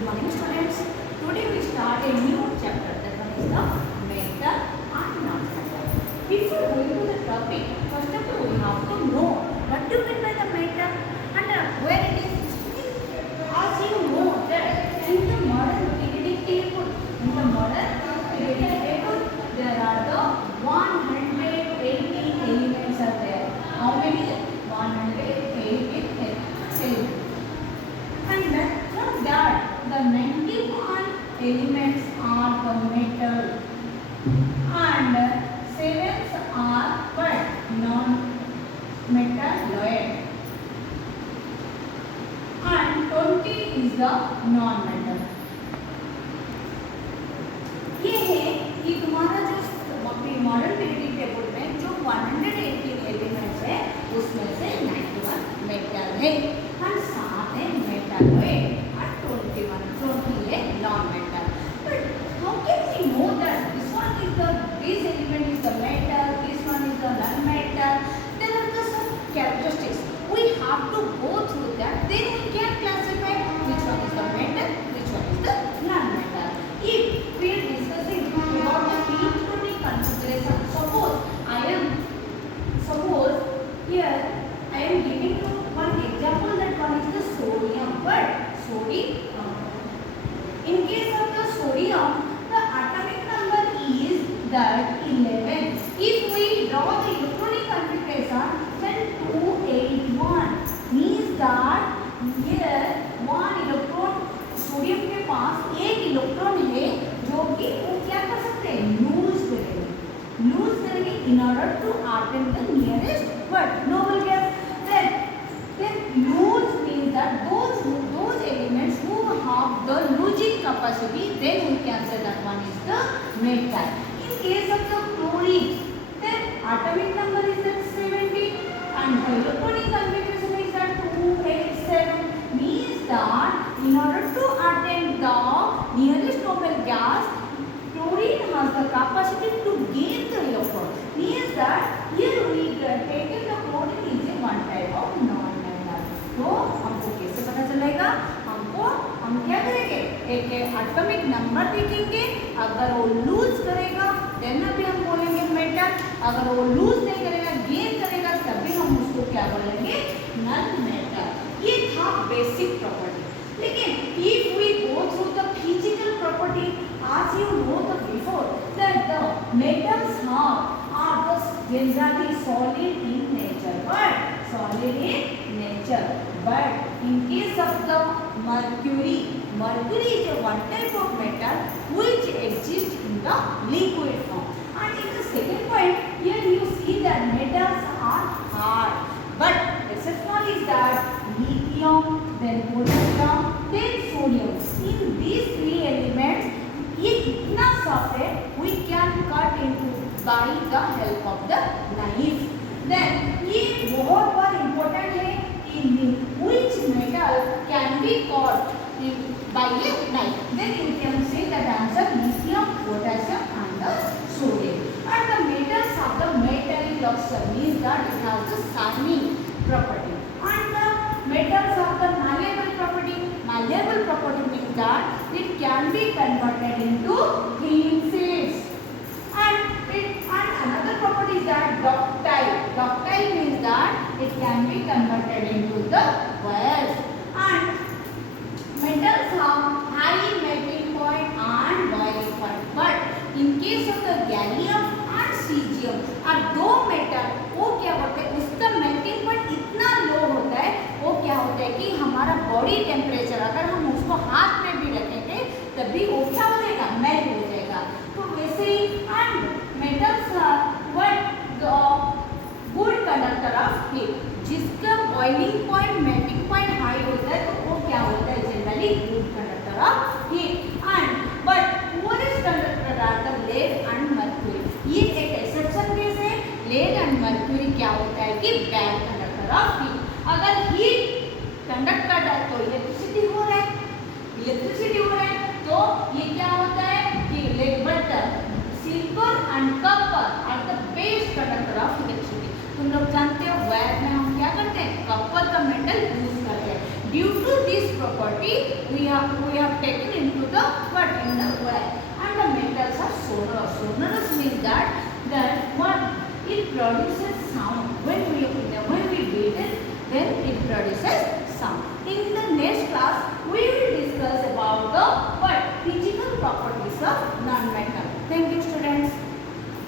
Good morning, students. Today we start a new chapter. That one is the metal and non-metal. Before going to the topic, first of all we have to know what do you mean by the metal and where it is. As you know that in the modern periodic table, there are the 180 elements are there. How many? 180 elements. And from that, the 91 elements are the metal and 7 are what? Non-metalloid and 20 is the non-metal. ये है कि तुम्हारा जो modern periodic table में जो 118 elements है उसमें से 91 मेटल है और 7 है मेटालॉइड और 20 है non metal. But how can we know that this element is the metal, this one is the non-metal? There are the some characteristics. We have to go through that. Then we can classify which one is the metal, which one is the non-metal. If we are discussing about the electronic configuration, suppose here I am giving you one example, that one is the sodium. But sodium, in case of the sodium, the atomic number is that 11. If we draw the electronic configuration, then 281 means that here one electron, sodium के पास एक electron है जो कि वो क्या कर सकते हैं, लूज करेंगे in order to attend the nearest what noble gas. Then lose means that those elements who have the losing capacity, then we can say that one is the metal. In case of the chlorine, then atomic number is at 70 and the electronic configuration is at 287. Means that in order to attain the nearest noble gas, chlorine has the capacity to gain the electron. Means that here we taken the chlorine is a one type of non-metal. तो हमको कैसे पता चलेगा? हम क्या करेंगे, एक atomic number देखेंगे, अगर वो लूज करेगा देन अभी हम बोलेंगे मेटल, अगर वो लूज नहीं करेगा गेन करेगा तभी हम उसको क्या बोलेंगे, नॉन मेटल. ये था बेसिक प्रॉपर्टी. लेकिन if we go through the physical property, as you know the before that the metals are the generally solid in nature, but in case of the mercury is a one type of metal which exists in the liquid form. And in the second point, here you see that metals are hard, but exception is that lithium, then potassium, then sodium. In these three elements, ये इतना soft है, we can cut into by the help of the knife. Then ये बहुत बार important है कि which metal can be cut by a knife. Then you can say that answer lithium, potassium and the sodium. And the metals of the metallic luster means that it has the shining property. And the metals of the malleable property means that it can be converted into thin sheets. And another property is that ductile means that it can be converted into the wires. And metals have high melting point and boiling point. But in case of the gallium and cesium are दो metal, वो क्या होता है, उसका melting point इतना लो होता है, वो क्या होता है कि हमारा बॉडी टेम्परेचर अगर हम उसको हाथ में भी रखेंगे तभी वो क्या हो जाएगा, मेल्ट हो जाएगा. तो वैसे ही and metals what the good conductor of heat, जिसका boiling point melting point high होता है तो वो क्या होता है, generally good conductor of heat. And but poorest conductor are the lead and mercury. ये एक एक्सेप्शन केस है, लेड एंड मर्क्यूरी क्या होता है कि बैड कंडक्टर ऑफ हीट. अगर हीट कंडक्ट कर रहा है तो इलेक्ट्रिसिटी हो रहा है, तो ये क्या होता है कि lead butter silver and copper are the best conductor of electricity. तुम लोग जानते हो वायर में हम क्या करते हैं, कॉपर का मेटल यूज करते हैं. due to this property we have taken into the what in the wire. And the metals are sonorous. Sonorous means that what it produces sound when we beat it, then it produces sound. In the next class we will discuss about the what physical properties of